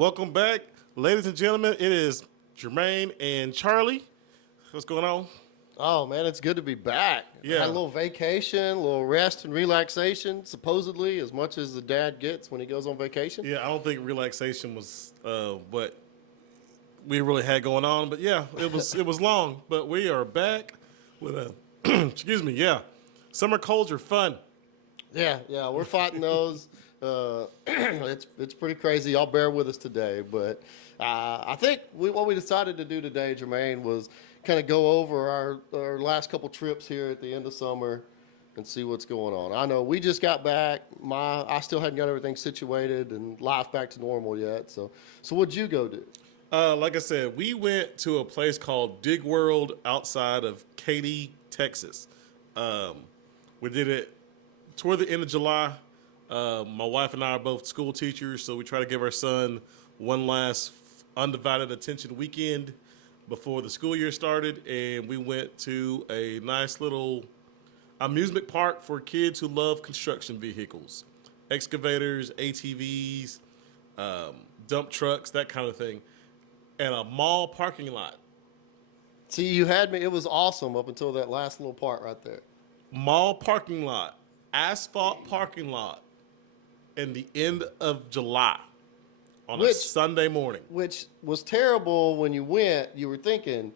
Welcome back, ladies and gentlemen. It is Jermaine and Charlie. What's going on? Oh man, it's good to be back. Yeah. Had a little vacation, a little rest and relaxation, supposedly as much as the dad gets when he goes on vacation. Yeah, I don't think relaxation was what we really had going on, but yeah, it was long. But we are back with a excuse me. Yeah, summer colds are fun. Yeah, we're fighting those. It's pretty crazy. Y'all bear with us today, but I think what we decided to do today, Jermaine, was kind of go over our last couple trips here at the end of summer and see what's going on. I know we just got back. I still hadn't got everything situated and life back to normal yet. So what'd you go do? Like I said, we went to a place called Dig World outside of Katy, Texas. We did it toward the end of July. My wife and I are both school teachers, so we try to give our son one last undivided attention weekend before the school year started, and we went to a nice little amusement park for kids who love construction vehicles, excavators, ATVs, dump trucks, that kind of thing, and a mall parking lot. See, you had me. It was awesome up until that last little part right there. Mall parking lot, asphalt parking lot, in the end of July on a Sunday morning. Which was terrible when you went, you were thinking,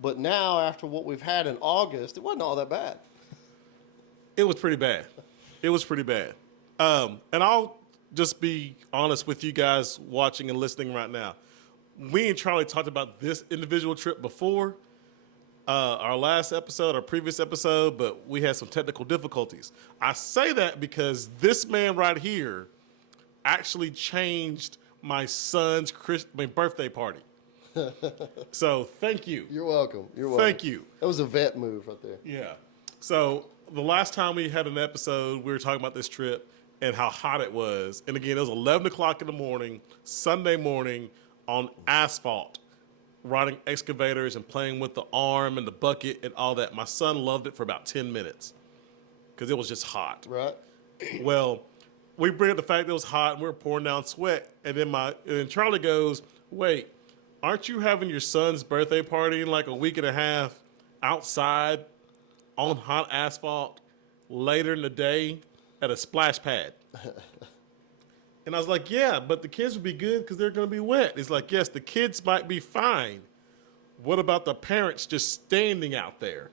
but now after what we've had in August, it wasn't all that bad. It was pretty bad. It was pretty bad. And I'll just be honest with you guys watching and listening right now. We and Charlie talked about this individual trip before our last episode, our previous episode, but we had some technical difficulties. I say that because this man right here actually changed my son's birthday party. So thank you. You're welcome. You're welcome. Thank you. That was a vet move right there. Yeah. So the last time we had an episode, we were talking about this trip and how hot it was. And again, it was 11 o'clock in the morning, Sunday morning, on asphalt, riding excavators and playing with the arm and the bucket and all that. My son loved it for about 10 minutes because it was just hot. Right. Well, we bring up the fact that it was hot and we were pouring down sweat. And then Charlie goes, wait, aren't you having your son's birthday party in like a week and a half outside on hot asphalt later in the day at a splash pad? And I was like, yeah, but the kids would be good because they're going to be wet. He's like, yes, the kids might be fine. What about the parents just standing out there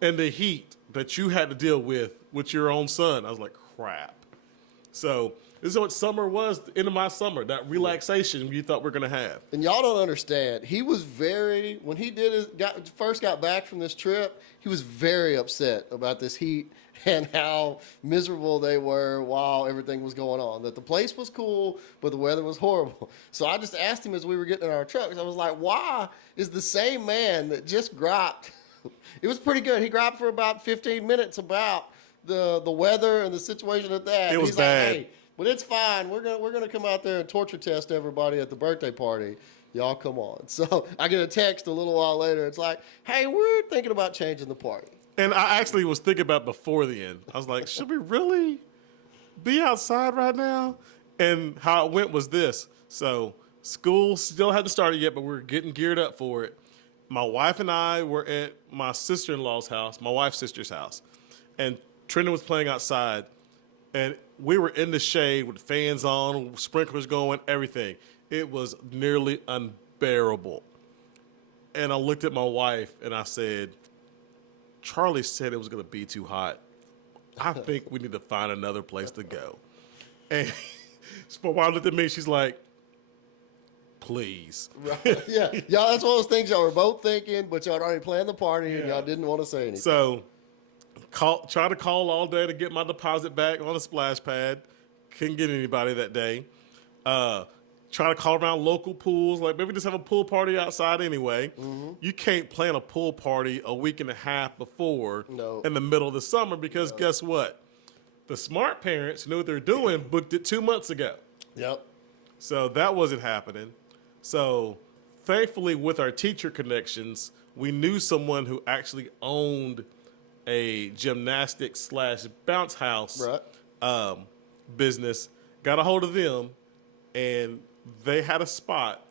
in the heat that you had to deal with your own son? I was like, crap. So this is what summer was, the end of my summer, that relaxation you thought we were going to have. And y'all don't understand. He was when he first got back from this trip, he was very upset about this heat and how miserable they were while everything was going on. That the place was cool, but the weather was horrible. So I just asked him as we were getting in our trucks, I was like, why is the same man that just griped? It was pretty good. He griped for about 15 minutes about the weather and the situation at that. It was bad. Like, hey, but it's fine. We're gonna come out there and torture test everybody at the birthday party. Y'all come on. So I get a text a little while later. It's like, hey, we're thinking about changing the party. And I actually was thinking about before the end. I was like, should we really be outside right now? And how it went was this. So school still hadn't started yet, but we were getting geared up for it. My wife and I were at my sister-in-law's house, my wife's sister's house. And Trina was playing outside. And we were in the shade with fans on, sprinklers going, everything. It was nearly unbearable. And I looked at my wife and I said, Charlie said it was going to be too hot. I think we need to find another place to go. And my wife looked at me, she's like, please. Right. Yeah, y'all, that's one of those things y'all were both thinking, but y'all had already planned the party and y'all didn't want to say anything. So try to call all day to get my deposit back on a splash pad. Couldn't get anybody that day. Try to call around local pools, like maybe just have a pool party outside anyway. Mm-hmm. You can't plan a pool party a week and a half before in the middle of the summer because guess what? The smart parents who know what they're doing booked it 2 months ago. Yep. So that wasn't happening. So thankfully with our teacher connections, we knew someone who actually owned a gymnastics / bounce house business, got a hold of them, and they had a spot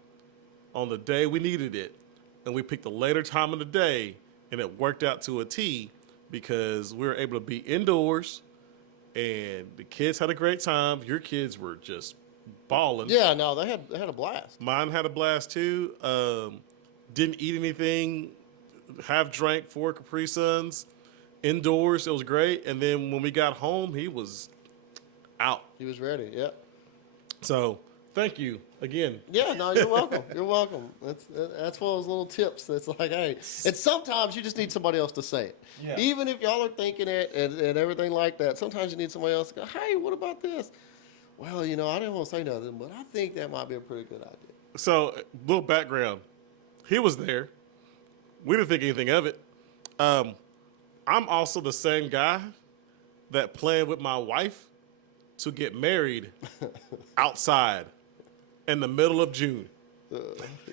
on the day we needed it, and we picked a later time of the day, and it worked out to a T because we were able to be indoors, and the kids had a great time. Your kids were just balling. Yeah, no, they had a blast. Mine had a blast too. Didn't eat anything. Have drank 4 Capri Suns indoors. It was great. And then when we got home, he was out. He was ready. Yeah. So thank you again. Yeah, no, you're welcome. You're welcome. That's one of those little tips that's like, hey, and sometimes you just need somebody else to say it. Yeah. Even if y'all are thinking it and everything like that, sometimes you need somebody else to go, hey, what about this? Well, I didn't want to say nothing, but I think that might be a pretty good idea. So, little background. He was there. We didn't think anything of it. I'm also the same guy that planned with my wife to get married outside in the middle of June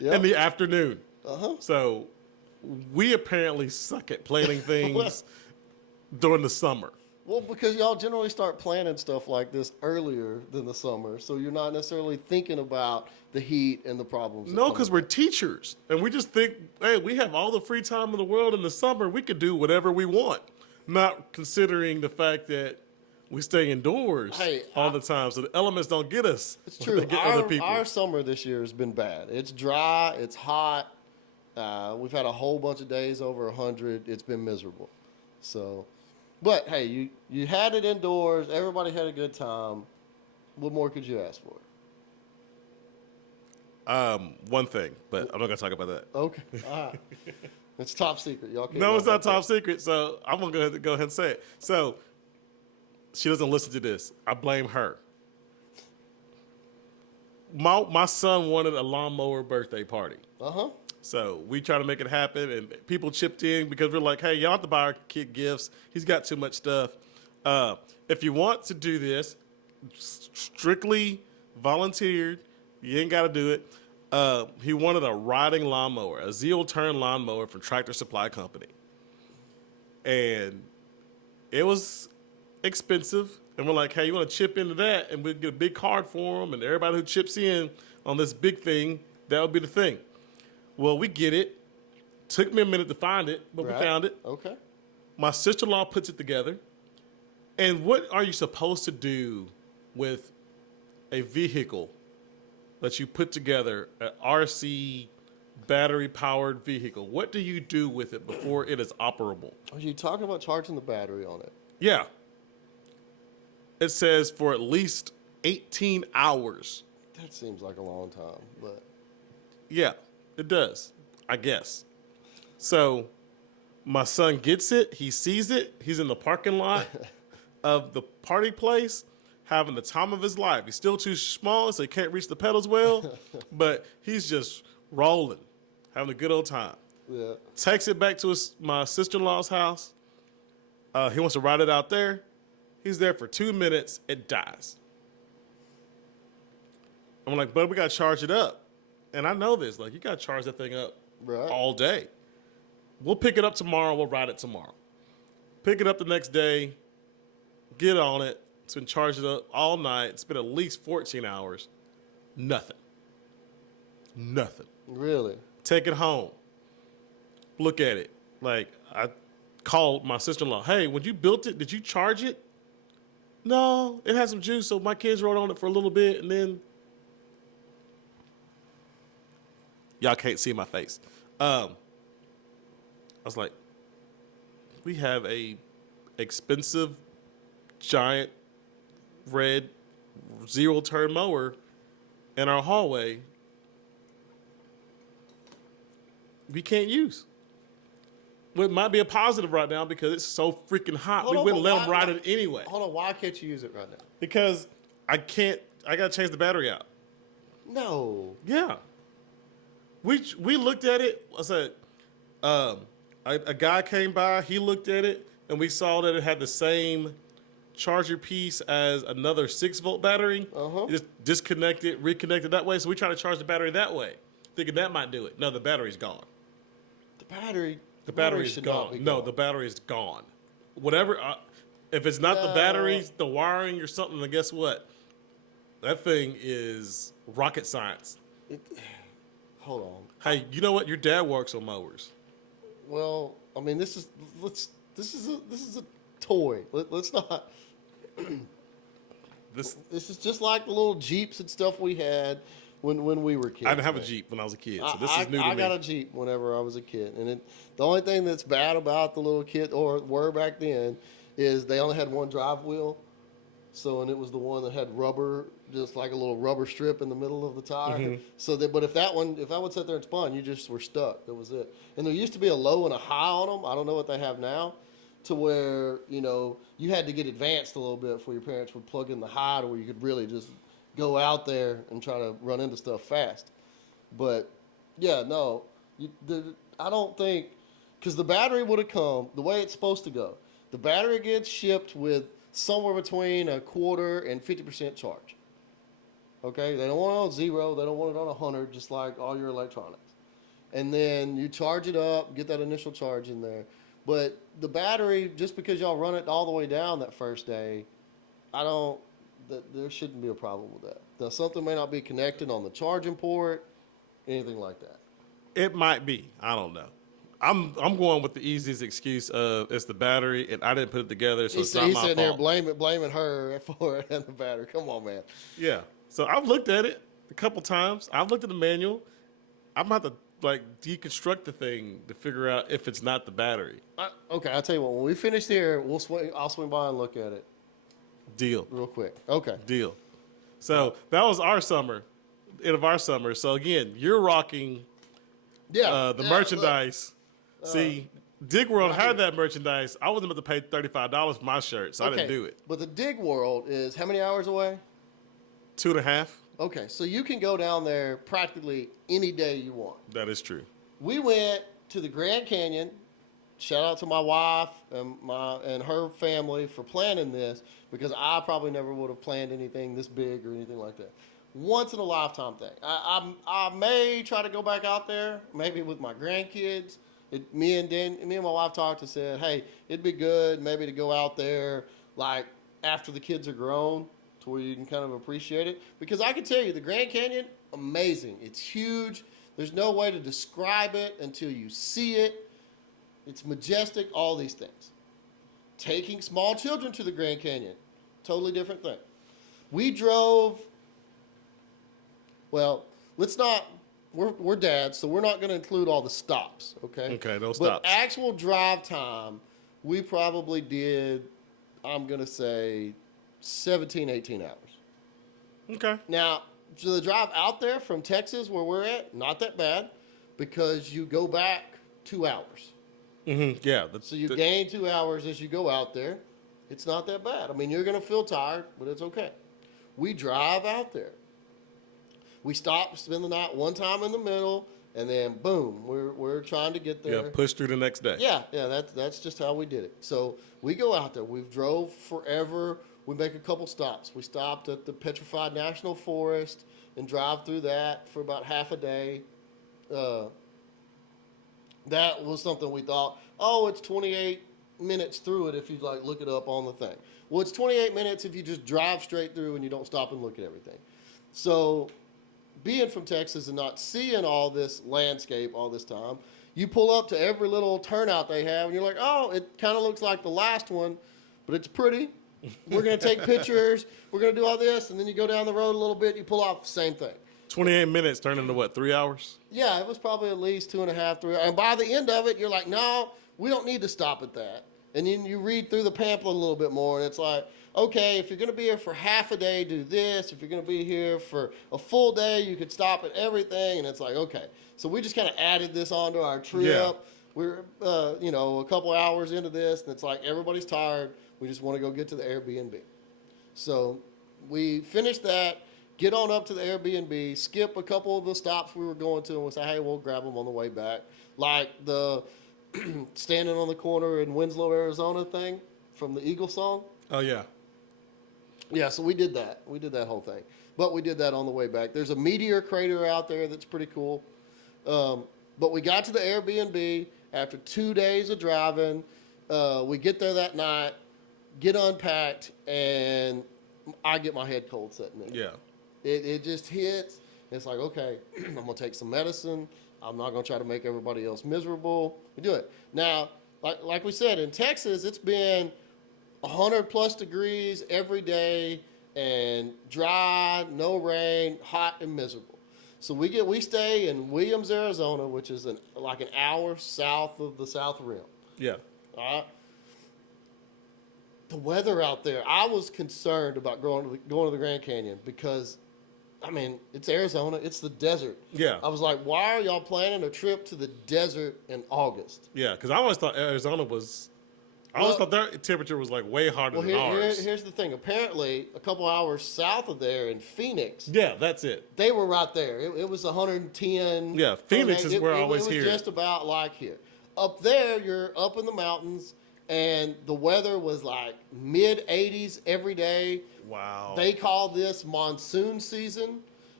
in the afternoon. Uh-huh. So, we apparently suck at planning things during the summer. Well, because y'all generally start planning stuff like this earlier than the summer, so you're not necessarily thinking about the heat and the problems. No, because we're teachers, and we just think, hey, we have all the free time in the world in the summer. We could do whatever we want, not considering the fact that we stay indoors all the time, so the elements don't get us. It's true. They get other people. Our summer this year has been bad. It's dry. It's hot. We've had a whole bunch of days over 100. It's been miserable. So, but hey, you had it indoors. Everybody had a good time. What more could you ask for? One thing, but I'm not gonna talk about that. Okay. All right. It's top secret. Y'all can't. No, it's not top that. secret. So I'm gonna go ahead and say it. So she doesn't listen to this. I blame her. My son wanted a lawnmower birthday party. Uh-huh. So we try to make it happen, and people chipped in because we're like, hey, y'all have to buy our kid gifts. He's got too much stuff. If you want to do this, strictly volunteered. You ain't got to do it. He wanted a riding lawnmower, a zero-turn lawnmower from Tractor Supply Company. And it was expensive. And we're like, hey, you want to chip into that? And we'll get a big card for him. And everybody who chips in on this big thing, that would be the thing. Well, we get it. Took me a minute to find it, but we found it. Okay. My sister-in-law puts it together. And what are you supposed to do with a vehicle that you put together, an RC battery-powered vehicle? What do you do with it before it is operable? Are you talking about charging the battery on it? Yeah. It says for at least 18 hours. That seems like a long time, but... Yeah, it does, I guess. So my son gets it. He sees it. He's in the parking lot of the party place having the time of his life. He's still too small, so he can't reach the pedals well, but he's just rolling, having a good old time. Yeah. Takes it back to my sister-in-law's house. He wants to ride it out there. He's there for 2 minutes. It dies. I'm like, but we got to charge it up. And I know this. Like, you got to charge that thing up all day. We'll pick it up tomorrow. We'll ride it tomorrow. Pick it up the next day. Get on it. It's been charged up all night. It's been at least 14 hours. Nothing. Nothing. Really? Take it home. Look at it. Like, I called my sister-in-law. Hey, when you built it, did you charge it? No, it had some juice, so my kids rode on it for a little bit, and then... Y'all can't see my face. I was like, we have a expensive, giant, red, zero-turn mower in our hallway we can't use. Well, it might be a positive right now because it's so freaking hot. We wouldn't let them ride it anyway. Hold on, why can't you use it right now? Because I got to change the battery out. No. Yeah. We looked at it. I said, a guy came by. He looked at it, and we saw that it had the same charger piece as another 6-volt battery. Uh-huh. Just disconnect it, reconnect it that way. So we try to charge the battery that way, thinking that might do it. No, the battery's gone. The battery is gone. No, the battery is gone. Whatever. If it's not the batteries, the wiring or something, then guess what? That thing is rocket science. Hold on. Hey, you know what? Your dad works on mowers. Well, I mean, this is a toy. Let's not. This This is just like the little Jeeps and stuff we had when we were kids. I didn't have a man. Jeep when I was a kid, so this is new to I me. got a Jeep whenever I was a kid, and the only thing that's bad about the little kid or were back then is they only had one drive wheel. So, and it was the one that had rubber, just like a little rubber strip in the middle of the tire. Mm-hmm. So that, but if that one sat there and spun, you just were stuck. That was it. And there used to be a low and a high on them. I don't know what they have now, to where you had to get advanced a little bit before your parents would plug in the high, to where you could really just go out there and try to run into stuff fast. But yeah, no, I don't think, because the battery would have come the way it's supposed to go. The battery gets shipped with somewhere between a quarter and 50% charge. Okay, they don't want it on 0, they don't want it on 100, just like all your electronics. And then you charge it up, get that initial charge in there. But the battery, just because y'all run it all the way down that first day, there shouldn't be a problem with that. Now, something may not be connected on the charging port, anything like that. It might be. I don't know. I'm going with the easiest excuse of it's the battery and I didn't put it together, so it's not my He's fault. sitting there blaming her for it and the battery. Come on, man. Yeah. So I've looked at it a couple times. I've looked at the manual. I'm about to deconstruct the thing to figure out if it's not the battery. Okay, I'll tell you what. When we finish here, I'll swing by and look at it Deal. real quick. Okay. Deal. So that was our summer, end of our summer. So again, you're rocking the merchandise. See, Dig World had that merchandise. I wasn't about to pay $35 for my shirt, so I didn't do it. But the Dig World is how many hours away? 2.5. Okay, so you can go down there practically any day you want. That is true. We went to the Grand Canyon. Shout out to my wife and her family for planning this, because I probably never would have planned anything this big or anything like that. Once in a lifetime thing. I may try to go back out there, maybe with my grandkids. Me and my wife talked and said, hey, it'd be good maybe to go out there like after the kids are grown, to where you can kind of appreciate it. Because I can tell you, the Grand Canyon, amazing. It's huge. There's no way to describe it until you see it. It's majestic, all these things. Taking small children to the Grand Canyon, totally different thing. We drove, well, let's not, we're dads, so we're not going to include all the stops, okay? Okay, no But stops. actual drive time, we probably did, I'm going to say, 17, 18 hours. Okay. Now, so the drive out there from Texas, where we're at, not that bad, because you go back 2 hours. Mm-hmm. Yeah. So you gain 2 hours as you go out there. It's not that bad. I mean, you're going to feel tired, but it's okay. We drive out there. We stop, spend the night one time in the middle, and then boom, we're trying to get there. Yeah, push through the next day. Yeah, that's just how we did it. So we go out there. We've drove forever. We make a couple stops. We stopped at the Petrified National Forest and drive through that for about half a day. That was something we thought, oh, it's 28 minutes through it if you look it up on the thing. Well, it's 28 minutes if you just drive straight through and you don't stop and look at everything. So being from Texas and not seeing all this landscape all this time, you pull up to every little turnout they have and you're like, oh, it kind of looks like the last one, but it's pretty. We're going to take pictures. We're going to do all this. And then you go down the road a little bit, you pull off the same thing. 28 minutes turned into what, 3 hours? Yeah, it was probably at least 2.5, 3 hours. And by the end of it, you're like, no, we don't need to stop at that. And then you read through the pamphlet a little bit more, and it's like, okay, if you're going to be here for half a day, do this. If you're going to be here for a full day, you could stop at everything. And it's like, okay. So we just kind of added this onto our trip. Yeah. We're, a couple hours into this, and it's like everybody's tired. We just want to go get to the Airbnb. So we finished that, get on up to the Airbnb, skip a couple of the stops we were going to, and we'll say, hey, we'll grab them on the way back. Like the standing on the corner in Winslow, Arizona thing from the Eagle song. Oh, yeah. Yeah, so we did that. We did that whole thing. But we did that on the way back. There's a meteor crater out there that's pretty cool. But we got to the Airbnb after 2 days of driving. We get there that night, get unpacked, and I get my head cold sitting there. Yeah. It just hits. It's like, okay, I'm gonna take some medicine. I'm not gonna try to make everybody else miserable. We do it now. Like we said, in Texas, it's been 100 plus degrees every day and dry, no rain, hot and miserable. So we stay in Williams, Arizona, which is like an hour south of the South Rim. Yeah. All right. The weather out there, I was concerned about going to the Grand Canyon because, I mean, it's Arizona, it's the desert. Yeah. I was like, why are y'all planning a trip to the desert in August? Yeah, because I always thought Arizona was. I always thought their temperature was like way hotter than ours. Here's the thing. Apparently, a couple hours south of there in Phoenix, Yeah, that's it. they were right there. It was 110. Yeah, Phoenix is where I always hear it. It was just about like here. Up there, you're up in the mountains, and the weather was like mid 80s every day. Wow. They call this monsoon season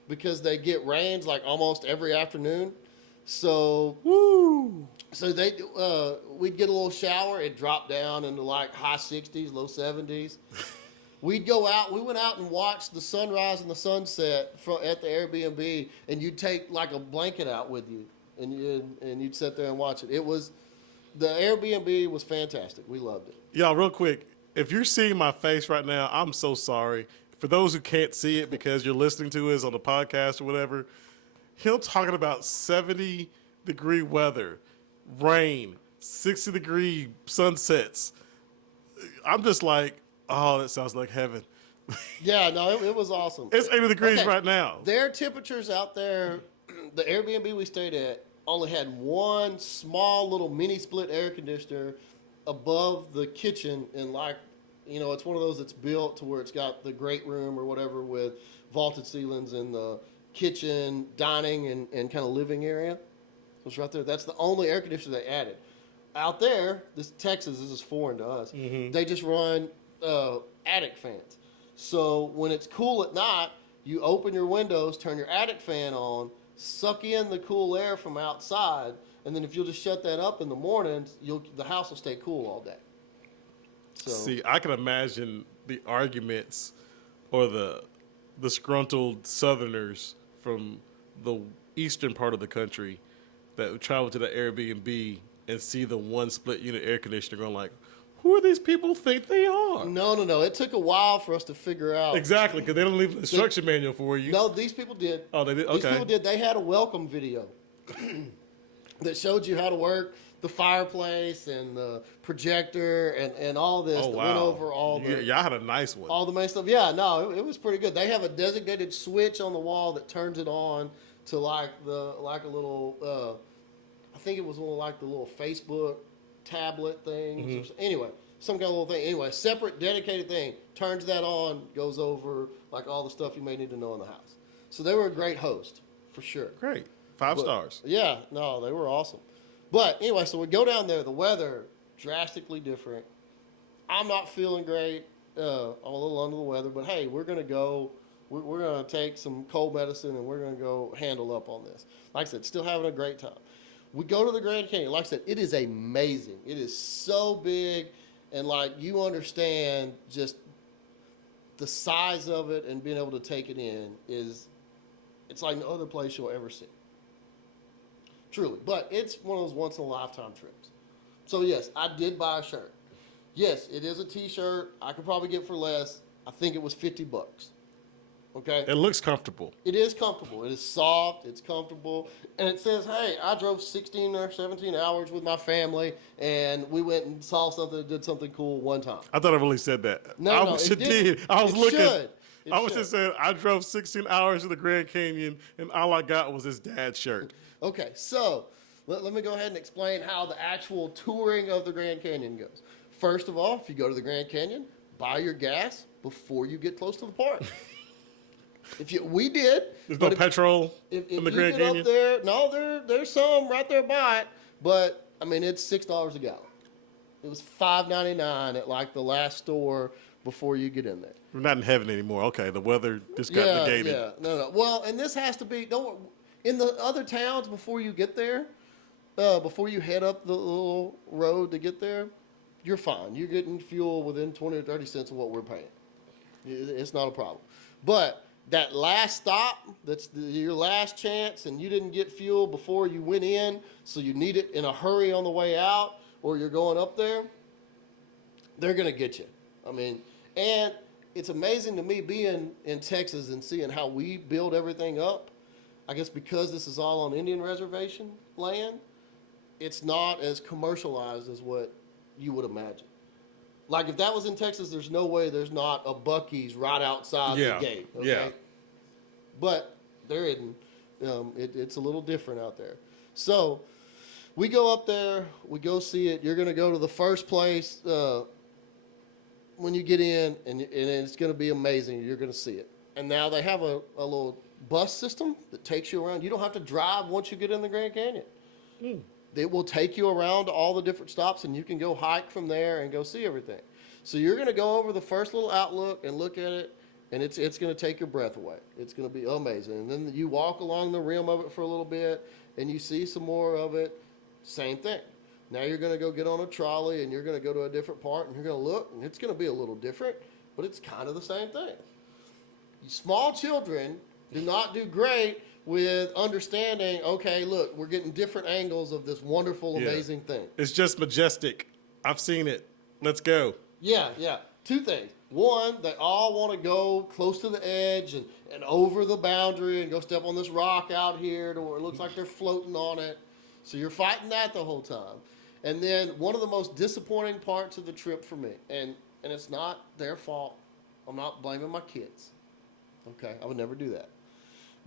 because they get rains like almost every afternoon. So, Woo. so we'd get a little shower. It dropped down into like high 60s, low 70s. We'd go out. We went out and watched the sunrise and the sunset at the Airbnb, and you'd take like a blanket out with you, and you'd sit there and watch it. The Airbnb was fantastic. We loved it. Y'all, real quick, if you're seeing my face right now, I'm so sorry. For those who can't see it because you're listening to us on the podcast or whatever, him talking about 70-degree weather, rain, 60-degree sunsets. I'm just like, oh, that sounds like heaven. Yeah, no, it was awesome. It's 80 degrees Okay, right now. Their temperatures out there, the Airbnb we stayed at only had one small little mini split air conditioner above the kitchen, and like, it's one of those that's built to where it's got the great room or whatever with vaulted ceilings in the kitchen, dining, and kind of living area. So it's right there. That's the only air conditioner they added. Out there, this is foreign to us. Mm-hmm. They just run attic fans. So when it's cool at night, you open your windows, turn your attic fan on, suck in the cool air from outside, and then if you'll just shut that up in the mornings, the house will stay cool all day. So. See, I can imagine the arguments or the disgruntled Southerners from the eastern part of the country that would travel to the Airbnb and see the one split unit air conditioner going like, who are these people think they are? No. It took a while for us to figure out. Exactly, because they don't leave an instruction manual for you. No, these people did. Oh, they did? Okay. These people did. They had a welcome video that showed you how to work the fireplace and the projector and all this. Oh, that wow. went over all the... Yeah, y'all had a nice one. All the main stuff. Yeah, no, it was pretty good. They have a designated switch on the wall that turns it on to like a little, I think it was one of like the little Facebook tablet things. Mm-hmm. Anyway, some kind of little thing. Anyway, separate dedicated thing. Turns that on, goes over like all the stuff you may need to know in the house. So they were a great host, for sure. Great. 5 stars. Yeah, no, they were awesome. But anyway, so we go down there. The weather, drastically different. I'm not feeling great. I'm a little under the weather. But hey, we're going to go. We're going to take some cold medicine and we're going to go handle up on this. Like I said, still having a great time. We go to the Grand Canyon. Like I said, it is amazing. It is so big. And like you understand just the size of it and being able to take it in it's like no other place you'll ever see. Truly. But it's one of those once-in-a-lifetime trips. So, yes, I did buy a shirt. Yes, it is a T-shirt. I could probably get for less. I think it was $50. Okay? It looks comfortable. It is comfortable. It is soft. It's comfortable. And it says, hey, I drove 16 or 17 hours with my family, and we went and saw something and did something cool one time. I thought it really said that. No, I no, wish it it did. I was It looking. should. It I was should. just saying, I drove 16 hours to the Grand Canyon, and all I got was his dad's shirt. Okay, so let me go ahead and explain how the actual touring of the Grand Canyon goes. First of all, if you go to the Grand Canyon, buy your gas before you get close to the park. We did. There's no petrol If in the you Grand get Canyon? up there, no, there's some right there by it, but I mean it's $6 a gallon. It was $5.99 at like the last store before you get in there. We're not in heaven anymore. Okay, the weather just got negated. Yeah, no. Well, and this has to be in the other towns before you get there, before you head up the little road to get there, you're fine. You're getting fuel within 20 or 30 cents of what we're paying. It's not a problem. But that last stop, that's your last chance, and you didn't get fuel before you went in, so you need it in a hurry on the way out, or you're going up there, they're going to get you. I mean, and it's amazing to me being in Texas and seeing how we build everything up. I guess because this is all on Indian reservation land, it's not as commercialized as what you would imagine. Like if that was in Texas, there's no way there's not a Buc-ee's right outside the gate. Okay? Yeah. But there isn't. It's a little different out there. So we go up there, we go see it. You're going to go to the first place when you get in, and it's going to be amazing. You're going to see it. And now they have a little bus system that takes you around. You don't have to drive once you get in the Grand Canyon. It will take you around to all the different stops, and you can go hike from there and go see everything. So you're going to go over the first little outlook and look at it, and it's going to take your breath away. It's going to be amazing. And then you walk along the rim of it for a little bit, and you see some more of it. Same thing. Now you're going to go get on a trolley, and you're going to go to a different part, and you're going to look, and it's going to be a little different, but it's kind of the same thing. Small children do not do great with understanding, okay, look, we're getting different angles of this wonderful, amazing thing. It's just majestic. I've seen it. Let's go. Yeah. Two things. One, they all want to go close to the edge and over the boundary and go step on this rock out here to where it looks like they're floating on it. So you're fighting that the whole time. And then one of the most disappointing parts of the trip for me, and it's not their fault. I'm not blaming my kids. Okay, I would never do that.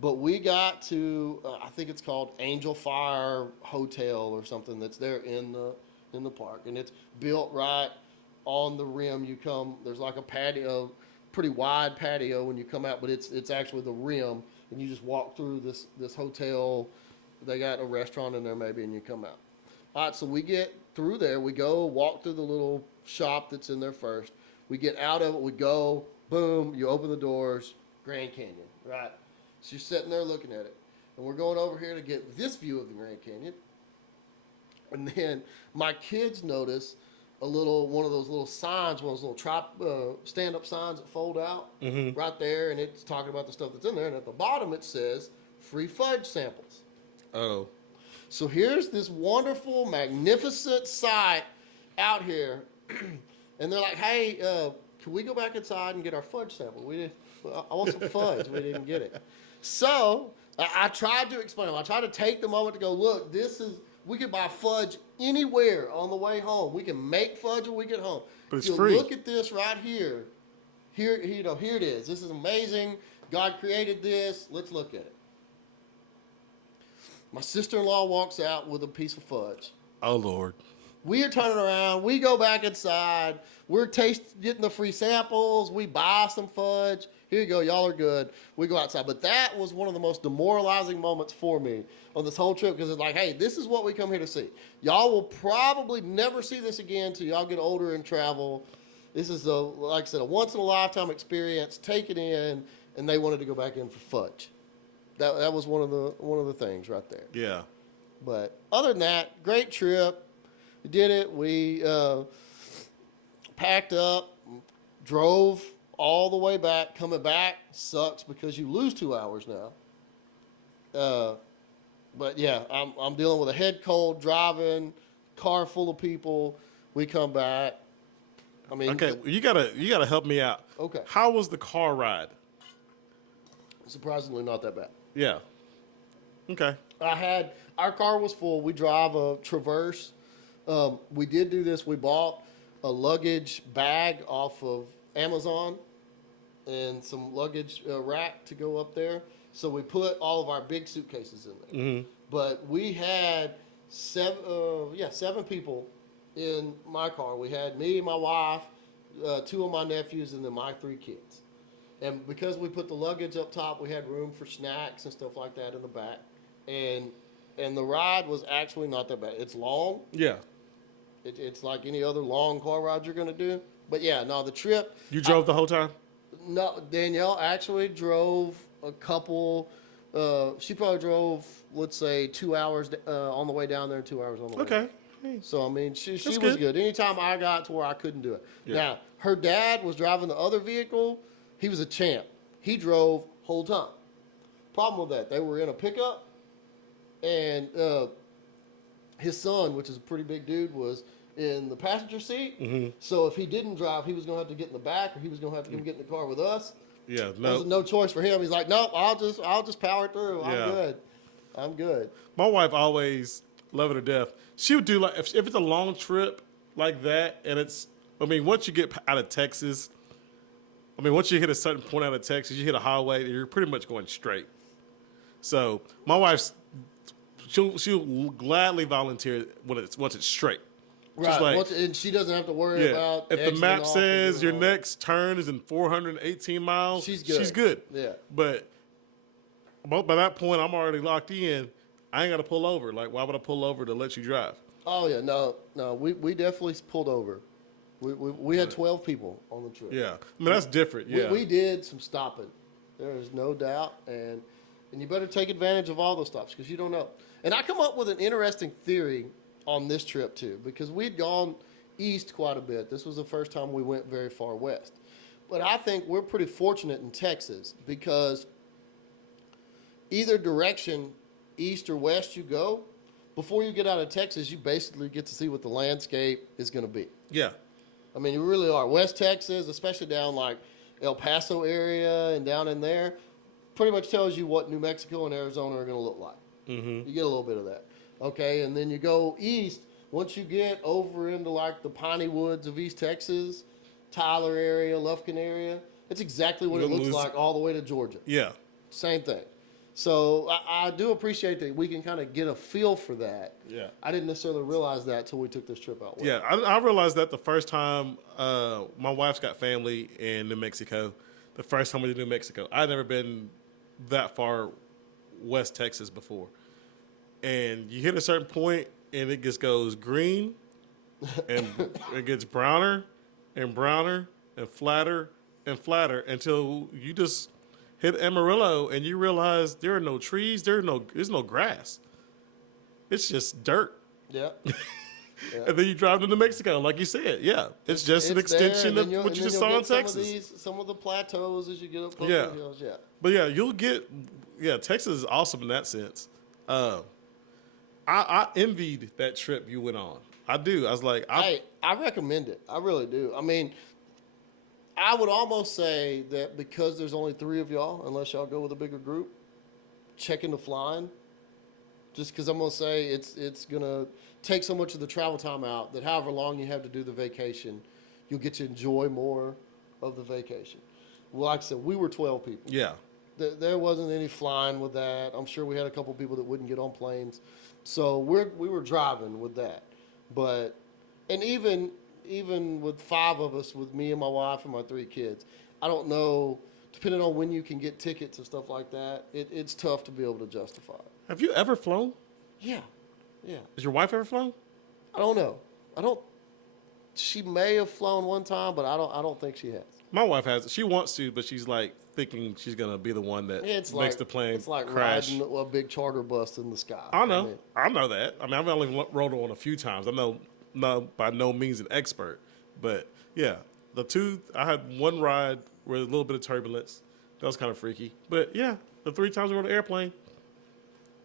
But we got to, I think it's called Angel Fire Hotel or something that's there in the park. And it's built right on the rim. You come, there's like a patio, pretty wide patio when you come out, but it's actually the rim. And you just walk through this hotel. They got a restaurant in there maybe, and you come out. All right, so we get through there. We go walk through the little shop that's in there first. We get out of it. We go, boom, you open the doors, Grand Canyon, right? So you're sitting there looking at it. And we're going over here to get this view of the Grand Canyon. And then my kids notice one of those little signs, one of those little stand-up signs that fold out right there. And it's talking about the stuff that's in there. And at the bottom it says, free fudge samples. Oh. So here's this wonderful, magnificent sight out here. And they're like, hey, can we go back inside and get our fudge sample? I want some fudge. We didn't get it. So I tried to explain them. I tried to take the moment to go, look, we can buy fudge anywhere on the way home. We can make fudge when we get home. But it's free. Look at this right here. Here it is. This is amazing. God created this. Let's look at it. My sister-in-law walks out with a piece of fudge. Oh, Lord. We are turning around. We go back inside. We're getting the free samples. We buy some fudge. Here you go. Y'all are good. We go outside. But that was one of the most demoralizing moments for me on this whole trip because it's like, hey, this is what we come here to see. Y'all will probably never see this again until y'all get older and travel. This is, like I said, a once-in-a-lifetime experience. Take it in. And they wanted to go back in for fudge. That was one of the things right there. Yeah. But other than that, great trip. We did it. We packed up, drove all the way back. Coming back sucks because you lose 2 hours now. But yeah, I'm dealing with a head cold, driving, car full of people. We come back. I mean, okay, you gotta help me out. Okay. How was the car ride? Surprisingly, not that bad. Yeah. Okay. Our car was full. We drive a Traverse. We did do this. We bought a luggage bag off of Amazon and some luggage rack to go up there. So we put all of our big suitcases in there. Mm-hmm. But we had seven people in my car. We had me, my wife, 2 of my nephews, and then my 3 kids. And because we put the luggage up top, we had room for snacks and stuff like that in the back. And the ride was actually not that bad. It's long. Yeah. It's like any other long car ride you're going to do. But yeah, no, the trip. You drove the whole time? No, Danielle actually drove a couple. She probably drove, let's say, 2 hours on the way down there and 2 hours on the way back. Hey. So, I mean, she was good. Anytime I got to where I couldn't do it. Yeah. Now, her dad was driving the other vehicle. He was a champ. He drove whole time. Problem with that, they were in a pickup, and his son, which is a pretty big dude, was in the passenger seat. Mm-hmm. So if he didn't drive, he was going to have to get in the back, or he was going to have to come get in the car with us. Yeah, There was no choice for him. He's like, nope, I'll just power through. Yeah. I'm good. My wife always love it to death. She would do like if it's a long trip like that, and once you get out of Texas, once you hit a certain point out of Texas, you hit a highway, you're pretty much going straight. So my wife's she'll gladly volunteer once it's straight. Right, like, and she doesn't have to worry about. If the exiting map off says your all. next turn is in 418 miles, She's good. She's good. Yeah. But by that point, I'm already locked in. I ain't got to pull over. Like, why would I pull over to let you drive? Oh yeah, no, we definitely pulled over. We had 12 people on the trip. Yeah, that's different. Yeah, we did some stopping. There is no doubt, and you better take advantage of all those stops because you don't know. And I come up with an interesting theory on this trip too, because we'd gone east quite a bit. This was the first time we went very far west. But I think we're pretty fortunate in Texas because either direction, east or west you go, before you get out of Texas, you basically get to see what the landscape is going to be. yeah, I mean, you really are. West Texas, especially down like El Paso area and down in there, pretty much tells you what New Mexico and Arizona are going to look like. Mm-hmm. You get a little bit of that. Okay, and then you go east. Once you get over into like the piney woods of East Texas, Tyler area, Lufkin area, it's exactly what it looks like all the way to Georgia. Yeah. Same thing. So I do appreciate that we can kind of get a feel for that. Yeah. I didn't necessarily realize that until we took this trip out west. Yeah, I realized that the first time my wife's got family in New Mexico. The first time we did New Mexico, I'd never been that far West Texas before. And you hit a certain point, and it just goes green, and it gets browner and browner and flatter until you just hit Amarillo, and you realize there are no trees, there's no grass. It's just dirt. Yeah. And then you drive to New Mexico, like you said. Yeah, it's just an extension of what you just saw in Texas. Some of the plateaus as you get up close Yeah. to the hills. Yeah. But Texas is awesome in that sense. I envied that trip you went on. I do. I was like, I recommend it. I really do. I mean, I would almost say that because there's only 3 of y'all, unless y'all go with a bigger group, check into flying. Just because I'm going to say it's going to take so much of the travel time out that however long you have to do the vacation, you'll get to enjoy more of the vacation. Well, like I said, we were 12 people. yeah, There wasn't any flying with that. I'm sure we had a couple people that wouldn't get on planes. So we were driving with that. And even with 5 of us, with me and my wife and my 3 kids, I don't know, depending on when you can get tickets and stuff like that, it's tough to be able to justify it. have you ever flown? Yeah. Has your wife ever flown? I don't know. She may have flown one time, but I don't think she has. My wife has. She wants to, but she's like thinking she's gonna be the one that makes the plane It's like crash. riding a big charter bus in the sky. I know. I know that. I mean, I've only rode one a few times. I'm by no means an expert, but yeah, the 2 I had one ride with a little bit of turbulence. That was kind of freaky, but yeah, the 3 times we were on the airplane.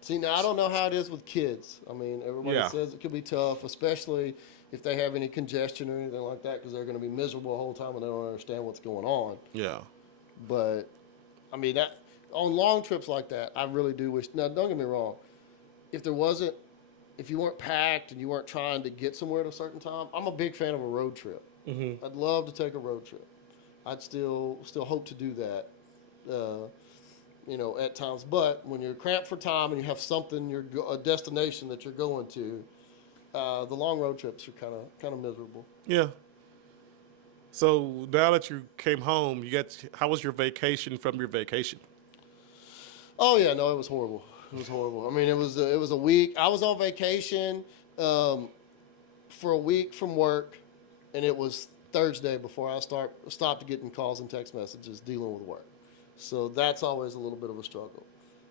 See, now I don't know how it is with kids. I mean, everybody says it could be tough, especially if they have any congestion or anything like that, because they're going to be miserable the whole time and they don't understand what's going on. Yeah. But, I mean, on long trips like that, I really do wish. Now, don't get me wrong. If you weren't packed and you weren't trying to get somewhere at a certain time, I'm a big fan of a road trip. Mm-hmm. I'd love to take a road trip. I'd still hope to do that, at times. But when you're cramped for time and you have something, a destination that you're going to, the long road trips are kind of miserable. Yeah. So now that you came home, how was your vacation from your vacation? Oh yeah, no, it was horrible. It was horrible. I mean, it was a week. I was on vacation for a week from work, and it was Thursday before I stopped getting calls and text messages dealing with work. So that's always a little bit of a struggle.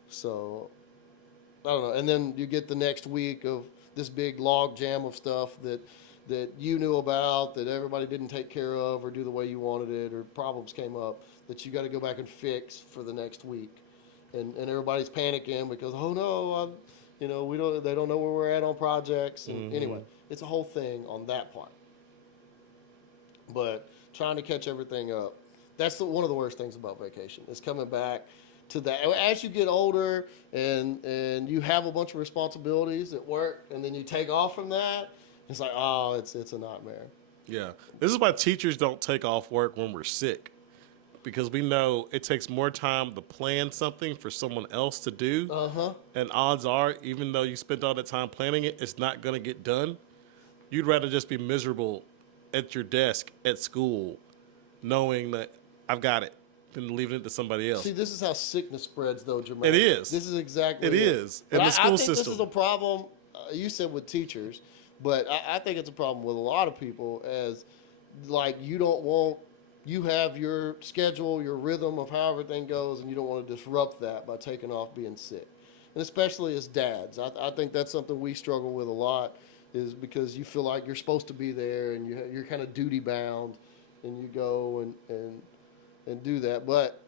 So I don't know. And then you get the next week of this big log jam of stuff that that you knew about that everybody didn't take care of or do the way you wanted it, or problems came up that you got to go back and fix for the next week, and everybody's panicking because oh no, they don't know where we're at on projects, and anyway, it's a whole thing on that part. But trying to catch everything up, that's one of the worst things about vacation is coming back to that. As you get older and you have a bunch of responsibilities at work, and then you take off from that, it's like, oh, it's a nightmare. Yeah. This is why teachers don't take off work when we're sick, because we know it takes more time to plan something for someone else to do. And odds are, even though you spent all that time planning it, it's not going to get done. You'd rather just be miserable at your desk at school knowing that I've got it than leaving it to somebody else. See, this is how sickness spreads, though, Jermaine. It is. This is exactly it. It is. In the school I think system. this is a problem, you said with teachers, but I think it's a problem with a lot of people as, like, you have your schedule, your rhythm of how everything goes, and you don't want to disrupt that by taking off being sick. And especially as dads. I think that's something we struggle with a lot, is because you feel like you're supposed to be there and you're kind of duty bound, and you go and do that. But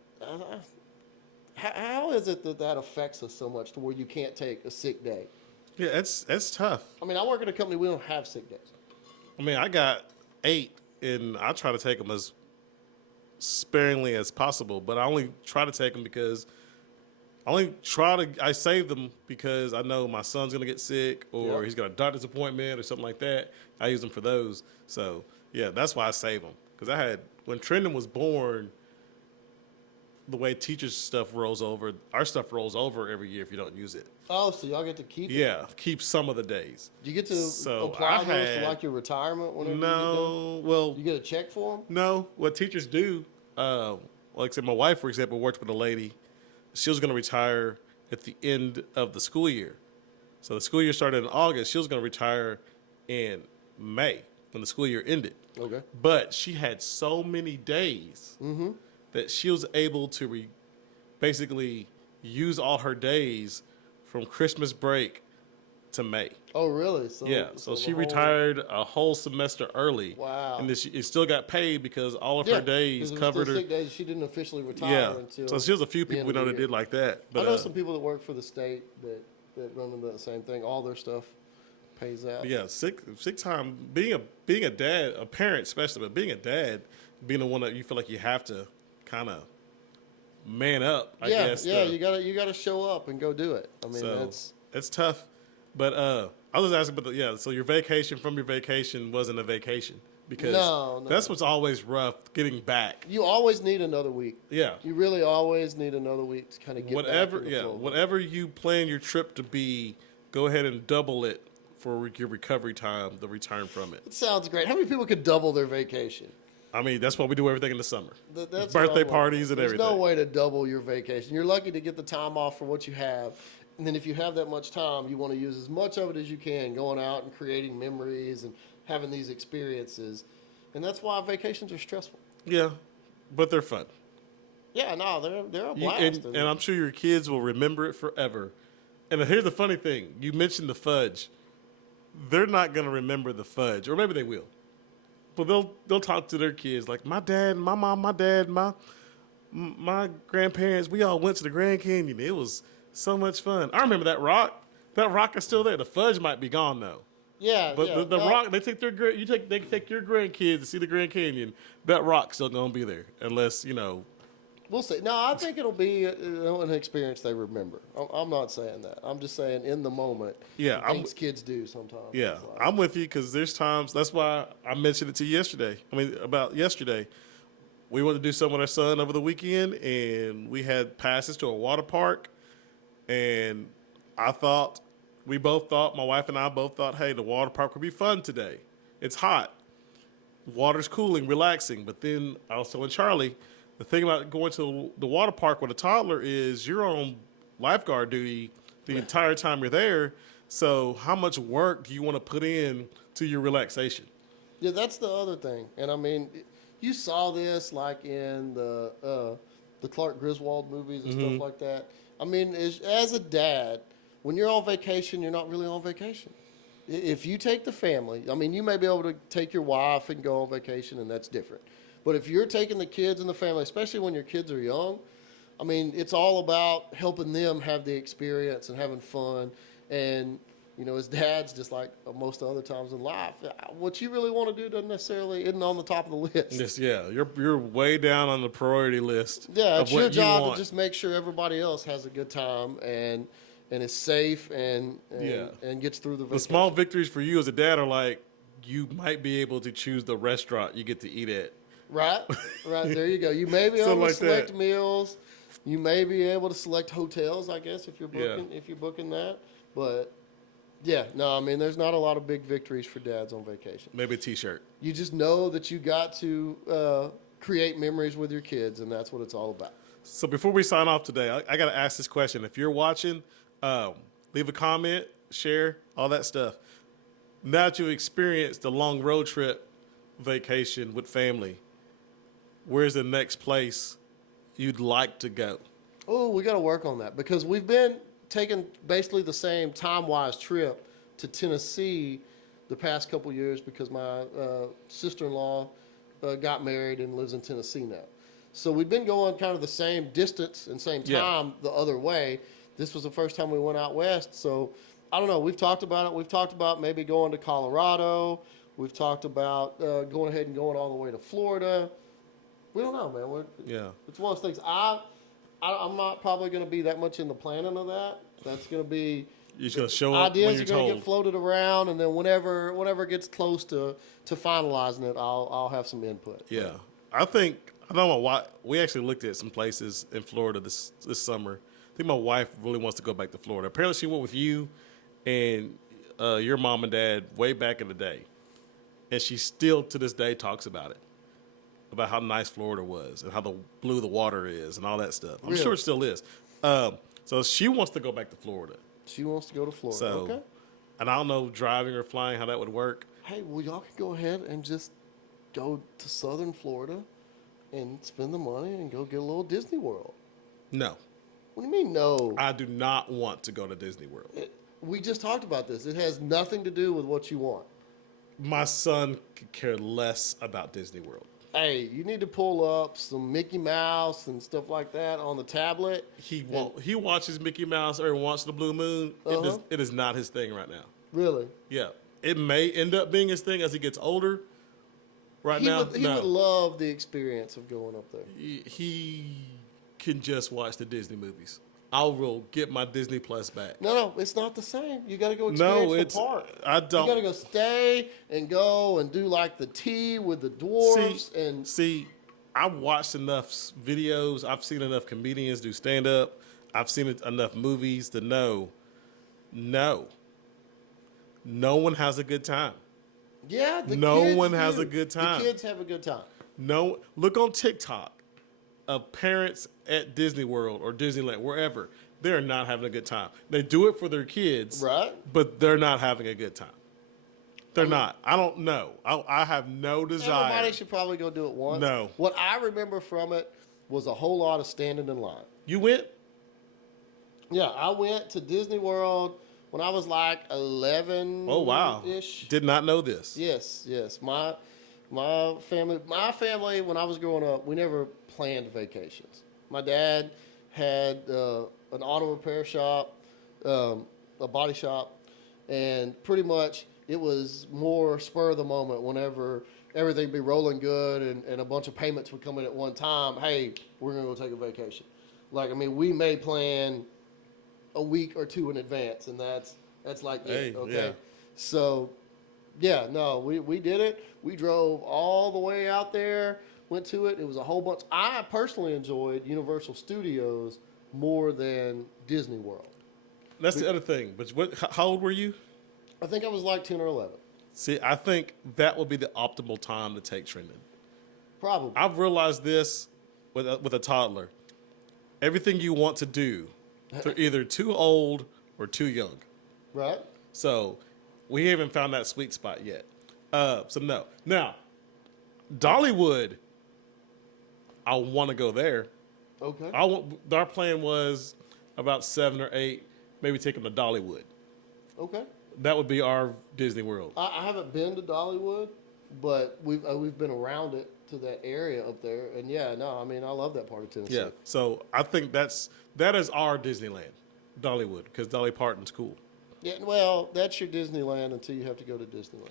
how is it that affects us so much to where you can't take a sick day? Yeah, that's tough. I mean, I work at a company, we don't have sick days. I mean, I got 8, and I try to take them as sparingly as possible, but I only try to take them because I save them because I know my son's going to get sick, or he's got a doctor's appointment or something like that. I use them for those. So, yeah, that's why I save them. Because when Trendon was born, the way teachers' stuff rolls over, our stuff rolls over every year if you don't use it. Oh, so y'all get to keep it? Yeah, keep some of the days. Do you get to apply those to like your retirement whenever you get done? Well, you get a check for them? No, what teachers do, like I said, my wife, for example, worked with a lady. She was going to retire at the end of the school year. So the school year started in August. She was going to retire in May when the school year ended. Okay. But she had so many days that she was able to basically use all her days from Christmas break to May. Oh, really? So she retired a whole semester early. Wow. And then she still got paid because all of her days covered her. Sick days. She didn't officially retire until. So there's a few people we know that did like that. But I know some people that work for the state that run into the same thing. All their stuff pays out. Yeah, sick time. Being a dad, a parent especially, but being a dad, being the one that you feel like you have to kind of man up. I guess. Yeah, you gotta show up and go do it. I mean, it's tough. But I was asking, so your vacation from your vacation wasn't a vacation because no. That's what's always rough, getting back. You always need another week. Yeah. You really always need another week to kind of get back in the flow. Whatever you plan your trip to be, go ahead and double it for your recovery time, the return from it. It sounds great. How many people could double their vacation? I mean, that's why we do everything in the summer. That's birthday parties and everything. There's no way to double your vacation. You're lucky to get the time off for what you have. And then if you have that much time, you want to use as much of it as you can, going out and creating memories and having these experiences. And that's why vacations are stressful. Yeah, but they're fun. Yeah, no, they're a blast. And I'm sure your kids will remember it forever. And here's the funny thing. You mentioned the fudge. They're not going to remember the fudge, or maybe they will. But they'll talk to their kids like, my dad, my mom, my dad, my grandparents, we all went to the Grand Canyon. It was so much fun. I remember that rock. That rock is still there. The fudge might be gone though. Yeah, but the rock, they take your grandkids to see the Grand Canyon. That rock's still gonna be there unless We'll see. No, I think it'll be an experience they remember. I'm not saying that. I'm just saying in the moment. Yeah, things kids do sometimes. Yeah, I'm with you because there's times. That's why I mentioned it to you yesterday. About yesterday. We wanted to do something with our son over the weekend, and we had passes to a water park. And we both thought, my wife and I both thought, hey, the water park would be fun today. It's hot. Water's cooling, relaxing. But then I was telling Charlie, the thing about going to the water park with a toddler is you're on lifeguard duty the entire time you're there. So how much work do you want to put in to your relaxation? Yeah, that's the other thing. And I mean, you saw this like in the Clark Griswold movies and stuff like that. I mean, as a dad, when you're on vacation, you're not really on vacation. If you take the family, I mean, you may be able to take your wife and go on vacation, and that's different. But if you're taking the kids and the family, especially when your kids are young, I mean, it's all about helping them have the experience and having fun. And, you know, as dads, just like most other times in life, what you really want to do doesn't necessarily isn't on the top of the list. Yes, yeah, you're way down on the priority list. Yeah, of it's your what you job want. to just make sure everybody else has a good time and is safe and gets through the The vacation. small victories for you as a dad are like you might be able to choose the restaurant you get to eat at. Right, right. There you go. You may be able Something to like select that. meals. You may be able to select hotels, I guess, if you're booking Yeah. if you're booking that. But yeah, no, I mean, there's not a lot of big victories for dads on vacation. Maybe a T-shirt. You just know that you got to create memories with your kids, and that's what it's all about. So before we sign off today, I got to ask this question. If you're watching, leave a comment, share, all that stuff. Now that you've experienced a long road trip vacation with family, where's the next place you'd like to go? Oh, we got to work on that because we've been taking basically the same time-wise trip to Tennessee the past couple years because my sister-in-law got married and lives in Tennessee now. So we've been going kind of the same distance and same time the other way. This was the first time we went out west. So I don't know. We've talked about it. We've talked about maybe going to Colorado. We've talked about going ahead and going all the way to Florida. We don't know, man. It's one of those things. I'm not probably going to be that much in the planning of that. That's going to be You're just going to show up when ideas you're are going to told. get floated around, and then whenever it gets close to finalizing it, I'll have some input. Yeah. I know my wife, we actually looked at some places in Florida this summer. I think my wife really wants to go back to Florida. Apparently she went with you and your mom and dad way back in the day. And she still to this day talks about it. About how nice Florida was and how blue the water is and all that stuff. I'm Really? sure it still is. So she wants to go back to Florida. She wants to go to Florida. So, Okay. and I don't know driving or flying how that would work. Hey, well, y'all can go ahead and just go to southern Florida and spend the money and go get a little Disney World. No, What do you mean, no? I do not want to go to Disney World. We just talked about this. It has nothing to do with what you want. My son could care less about Disney World. Hey, you need to pull up some Mickey Mouse and stuff like that on the tablet. He won't. He watches Mickey Mouse every once in a blue moon. It is not his thing right now. Really? Yeah, it may end up being his thing as he gets older. Right now, He would love the experience of going up there. He can just watch the Disney movies. I will get my Disney Plus back. No, it's not the same. You got to go experience the park. I don't. You got to go stay and go and do like the tea with the dwarves see. I've watched enough videos. I've seen enough comedians do stand up. I've seen enough movies to know. No one has a good time. Yeah, No kids one has do. a good time. The kids have a good time. No, look on TikTok of parents at Disney World or Disneyland, wherever. They're not having a good time. They do it for their kids, Right. but they're not having a good time. They're not. I don't know. I have no desire. Everybody should probably go do it once. No. What I remember from it was a whole lot of standing in line. You went? Yeah, I went to Disney World when I was like 11. Oh wow! Ish. Did not know this. Yes. My family. When I was growing up, we never planned vacations. My dad had an auto repair shop, a body shop, and pretty much it was more spur of the moment. Whenever everything be rolling good and a bunch of payments would come in at one time, hey, we're gonna go take a vacation. Like, I mean, we may plan a week or two in advance, and that's like it, okay. Yeah. So, yeah, no, we did it. We drove all the way out there, went to it. It was a whole bunch. I personally enjoyed Universal Studios more than Disney World. That's the other thing. But how old were you? I think I was like 10 or 11. See, I think that would be the optimal time to take Trendon. Probably. I've realized this with a toddler. Everything you want to do, they're either too old or too young. Right? So we haven't found that sweet spot yet. So no. Now, Dollywood, I want to go there. Okay. Our plan was about 7 or 8, maybe take them to Dollywood. Okay. that would be our Disney World. I haven't been to Dollywood, but we've been around it to that area up there, and I love that part of Tennessee. Yeah. So I think that is our Disneyland, Dollywood, because Dolly Parton's cool. Yeah, well, that's your Disneyland until you have to go to Disneyland.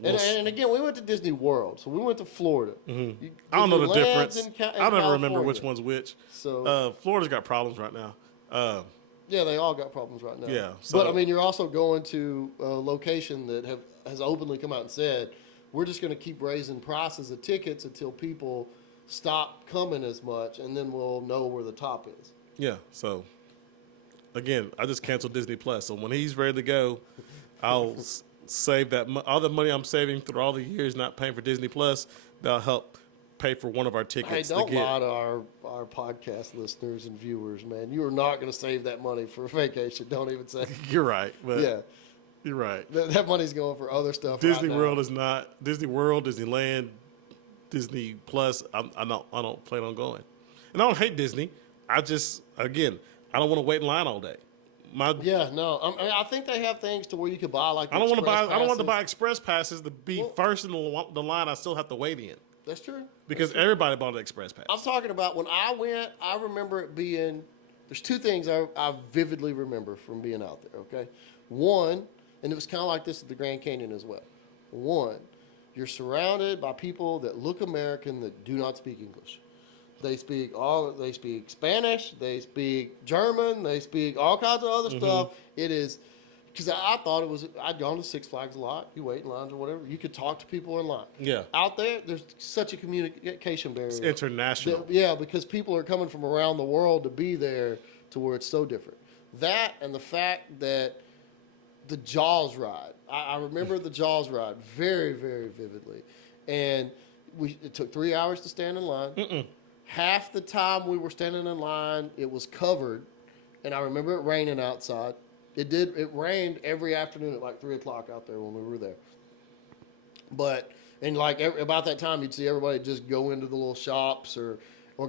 Well, And again, we went to Disney World, so we went to Florida. Mm-hmm. I don't know the difference. I never remember which one's one's which. So Florida's got problems right now. yeah, they all got problems right now. Yeah, but I mean, you're also going to a location that has openly come out and said, we're just going to keep raising prices of tickets until people stop coming as much, and then we'll know where the top is. Yeah. So again, I just canceled Disney Plus. So when he's ready to go, I'll save that all the money I'm saving through all the years not paying for Disney Plus. That'll help pay for one of our tickets. Hey, don't lie to our podcast listeners and viewers, man. You are not going to save that money for a vacation. Don't even say. You're right, but Yeah, you're right. that money's going for other stuff. Disney right World now. is not Disney World, Disneyland, Disney Plus. I don't plan on going, and I don't hate Disney. I just I don't want to wait in line all day. I think they have things to where you could buy like. I don't want to buy. express I don't want to passes. buy express passes to be first in the line. I still have to wait in That's true. because everybody bought an express pass. I'm talking about when I went. I remember it being. There's two things I vividly remember from being out there. Okay, one, and it was kind of like this at the Grand Canyon as well. One, you're surrounded by people that look American that do not speak English. They speak Spanish, they speak German, they speak all kinds of other stuff. It is because I thought it was. I'd gone to Six Flags a lot. You wait in lines or whatever. You could talk to people in line. Yeah, Out there, there's such a communication barrier. it's international. Because people are coming from around the world to be there to where it's so different. That and the fact that the Jaws ride. I remember the Jaws ride very, very vividly. And it took 3 hours to stand in line. Half the time we were standing in line, it was covered. And I remember it raining outside. It rained every afternoon at like 3 o'clock out there when we were there. But, and like about that time, you'd see everybody just go into the little shops or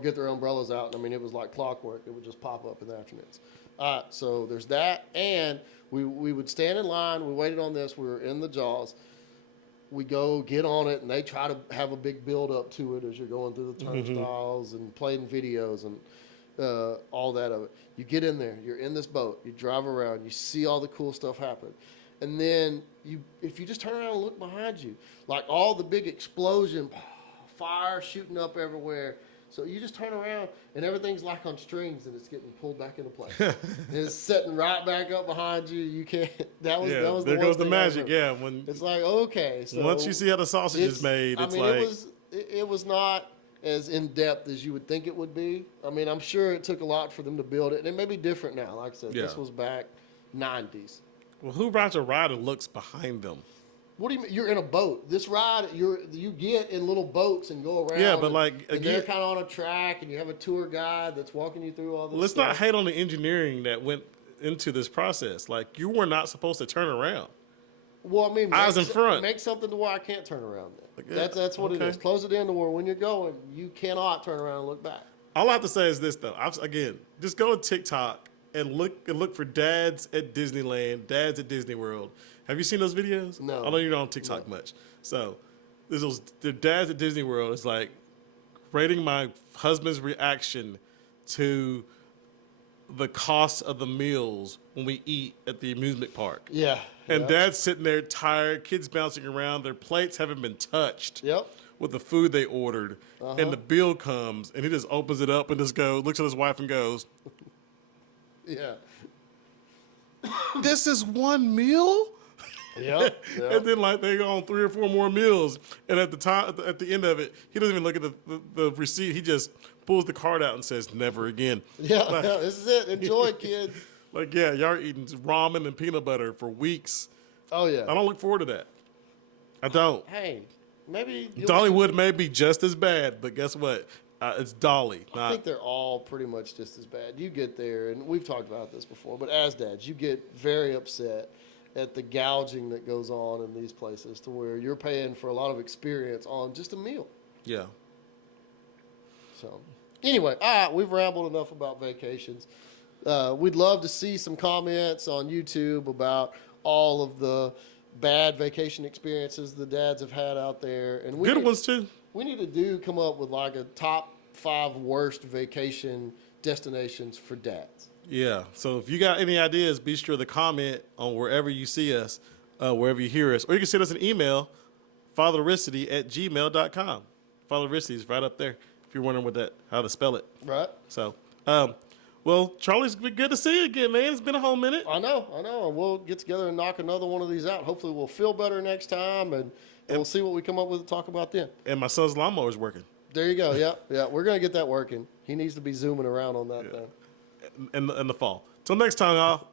get their umbrellas out. And I mean, it was like clockwork. It would just pop up in the afternoons. So there's that. And we would stand in line. We waited on this. We were in the Jaws. We go get on it, and they try to have a big build-up to it as you're going through the turnstiles and playing videos and all that of it. You get in there. You're in this boat. You drive around. You see all the cool stuff happen. And then if you just turn around and look behind you, like all the big explosion, fire shooting up everywhere. So you just turn around, and everything's like on strings, and it's getting pulled back into place. And it's setting right back up behind you. You can't. That was there the goes the one thing magic. I remember. Yeah, when It's like, okay. So once you see how the sausage is made, it's like it was not as in depth as you would think it would be. I mean, I'm sure it took a lot for them to build it, and it may be different now. Like I said, this was back 90s. well, who rides a ride and looks behind them? What do you mean? You're in a boat. This ride, you get in little boats and go around. Yeah, but and they're kind of on a track, and you have a tour guide that's walking you through all this. Let's stuff. not hate on the engineering that went into this process. Like, you were not supposed to turn around. Well, I mean, eyes in front. Make something to where I can't turn around. Then. Yeah, That's what it is. Close it in to where when you're going, you cannot turn around and look back. All I have to say is this, though. Just go to TikTok and look for dads at Disneyland, dads at Disney World. Have you seen those videos? No. I know you're not on TikTok much. So the dads at Disney World is like rating my husband's reaction to the cost of the meals when we eat at the amusement park. Yeah. And dad's sitting there tired, kids bouncing around, their plates haven't been touched. Yep. With the food they ordered, and the bill comes, and he just opens it up and just looks at his wife and goes, Yeah. "This is one meal." Yep. And then like they go on 3 or 4 more meals, and at the end of it, he doesn't even look at the receipt. He just pulls the card out and says, "Never again." Yeah. This is it. Enjoy, kids. Like, yeah, y'all are eating ramen and peanut butter for weeks. Oh yeah. I don't look forward to that. I don't. Hey, maybe Dollywood may be just as bad, but guess what? It's Dolly. I think they're all pretty much just as bad. You get there, and we've talked about this before, but as dads, you get very upset at the gouging that goes on in these places to where you're paying for a lot of experience on just a meal. Yeah. So, anyway, we've rambled enough about vacations. We'd love to see some comments on YouTube about all of the bad vacation experiences the dads have had out there, and Good ones too. We need to come up with like a top 5 worst vacation destinations for dads. Yeah. So if you got any ideas, be sure to comment on wherever you see us, wherever you hear us, or you can send us an email, fathericity@gmail.com. Fathericity is right up there. If you're wondering how to spell it. Right. So, well, Charlie's been good to see you again, man. It's been a whole minute. I know. And we'll get together and knock another one of these out. Hopefully we'll feel better next time, and we'll see what we come up with to talk about then. And my son's lawnmower is working. There you go. Yeah. We're going to get that working. He needs to be zooming around on that thing. In the fall. Till next time, y'all.